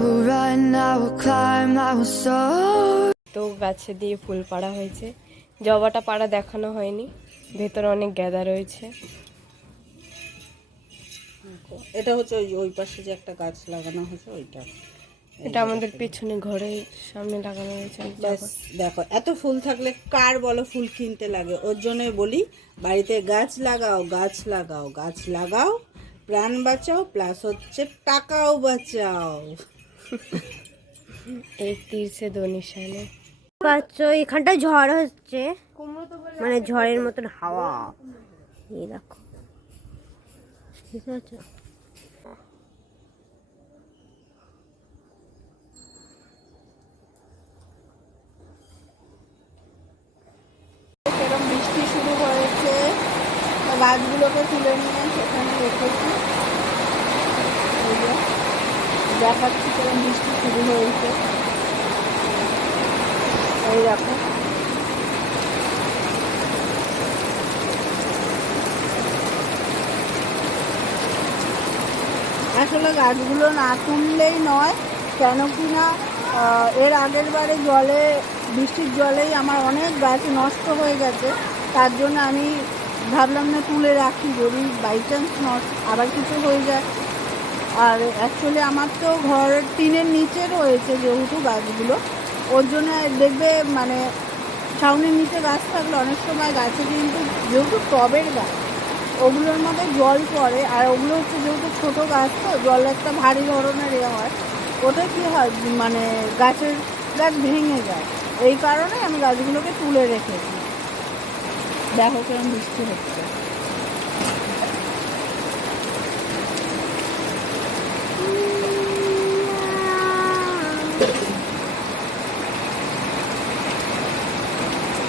will run, I will climb, I will soar. তো গাছে দিয়ে ফুল পাড়া হয়েছে, জবাটা পাড়া দেখানো হয়নি, ভেতরে অনেক গাঁদা রয়েছে। এটা হচ্ছে ওই পাশে যে একটা গাছ লাগানো হয়েছে ওইটা, এটা আমাদের পেছনে ঘরের সামনে লাগানো হয়েছে। দেখো এত ফুল থাকলে কার বলো ফুল কিনতে লাগে, ওর জন্যই বলি বাড়িতে গাছ লাগাও, গাছ লাগাও, গাছ লাগাও, প্রাণ বাঁচাও, প্লাস হচ্ছে টাকাও বাঁচাও। এই তীরছে দো নিশানে। পাচ্ছ এখানটায় ঝড় হচ্ছে, মানে ঝড়ের মতন হাওয়া, এই দেখো ঠিক আছে। সেরকম বৃষ্টি শুরু হয়েছে, গাছগুলোকে তুলে নিয়ে সেখানে রেখেছি, দেখাচ্ছি সেরকম বৃষ্টি শুরু হয়েছে। এই দেখো আসলে গাছগুলো না তুললেই নয়, কেন কি না এর আগের বারে বৃষ্টির জলেই আমার অনেক গাছ নষ্ট হয়ে গেছে, তার জন্য আমি ভাবলাম না তুলে রাখি, যদি বাই চান্স আবার কিছু হয়ে যায়। আর অ্যাকচুয়ালি আমার তো ঘর টিনের নিচে রয়েছে যেহেতু গাছগুলো, ওর জন্য দেখবে মানে ছাউনির নিচে গাছ থাকলে অনেক সময় গাছে কিন্তু যেহেতু টবের গাছ ওগুলোর মধ্যে জল পড়ে, আর ওগুলো হচ্ছে যেহেতু ছোটো গাছ তো জল একটা ভারী ধরনের হয়, ওটা কী হয় মানে গাছ ভেঙে যায়, এই কারণে আমি গাছগুলোকে তুলে রেখেছি। দেখো কেমন বৃষ্টি হচ্ছে।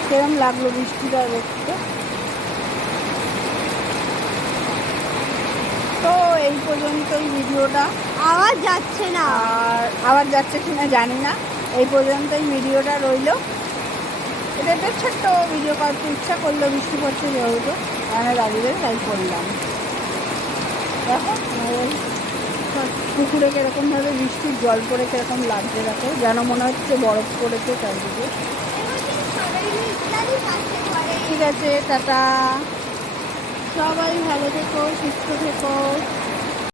কেরম লাগলো বৃষ্টিটা দেখতে। তো এই পর্যন্তই ভিডিওটা, আওয়াজ যাচ্ছে না, আর আবার যাচ্ছে কিনা জানি না, এই পর্যন্তই ভিডিওটা রইলো। এটা একটা ছোট্ট ভিডিও করতে ইচ্ছা করলো, বৃষ্টি পড়ছে যেহেতু আমি দাঁড়িয়ে তাই করলাম। দেখো পুকুরে কিরকমভাবে বৃষ্টির জল পড়ে কিরকম লাগছে, দেখো যেন মনে হচ্ছে বরফ পড়েছে চারদিকে। ঠিক আছে, টাটা, সবাই ভালো থেকো, সুস্থ থেকো।